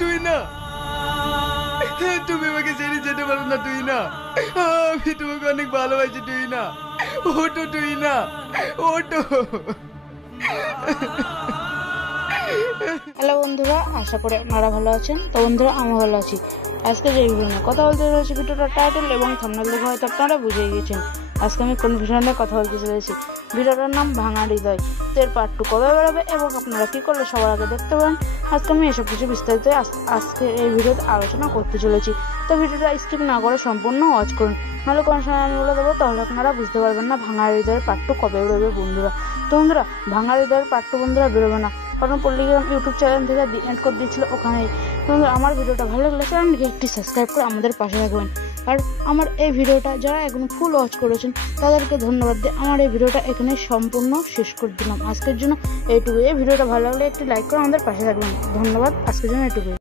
তুই না, তুমি আমাকে ছেড়ে যেতে পারো না। তুই না, আমি তোমাকে অনেক ভালোবাসি। তুই না, ওটো। তুই না, ওটো। হ্যালো বন্ধুরা, আশা করি আপনারা ভালো আছেন। তো বন্ধুরা, আমি ভালো আছি। আজকে যে ভিডিও নিয়ে কথা বলতে চলেছি, ভিডিওটার টাইটেল এবং থাম্বনেল দেখে হয়তো আপনারা বুঝে গিয়েছেন আজকে আমি কোন ভিডিও নিয়ে কথা বলতে চলেছি। ভিডিওটার নাম ভাঙা হৃদয়। তো এর পার্ট 2 কবে বেরোবে এবং আপনারা কি করলে সবার আগে দেখতে পারেন, আজকে আমি এসব কিছু বিস্তারিত আজকে এই ভিডিওতে আলোচনা করতে চলেছি। তো ভিডিওটা স্কিপ না করে সম্পূর্ণ ওয়াচ করুন, নাহলে কোনো সময় আমি বলে দেবো, তাহলে আপনারা বুঝতে পারবেন না ভাঙা হৃদয়ের পার্ট 2 কবে বেরোবে বন্ধুরা। তো বন্ধুরা, ভাঙা হৃদয়ের পার্ট 2 বন্ধুরা বেরোবে না, কারণ পল্লিগ্রাম ইউটিউব চ্যানেল থেকে এন্ড করে দিয়েছিল ওখানেই। বন্ধুরা, আমার ভিডিওটা ভালো লাগলে চ্যানেলকে একটি সাবস্ক্রাইব করে আমাদের পাশে রাখবেন। আর আমার এই ভিডিওটা যারা এখন ফুল ওয়াচ করেছেন তাদেরকে ধন্যবাদ দিয়ে আমার এই ভিডিওটা এখানে সম্পূর্ণ শেষ করে দিলাম। আজকের জন্য এইটুকুই। এই ভিডিওটা ভালো লাগলে একটি লাইক করে আমাদের পাশে রাখবেন। ধন্যবাদ, আজকের জন্য এইটুকুই।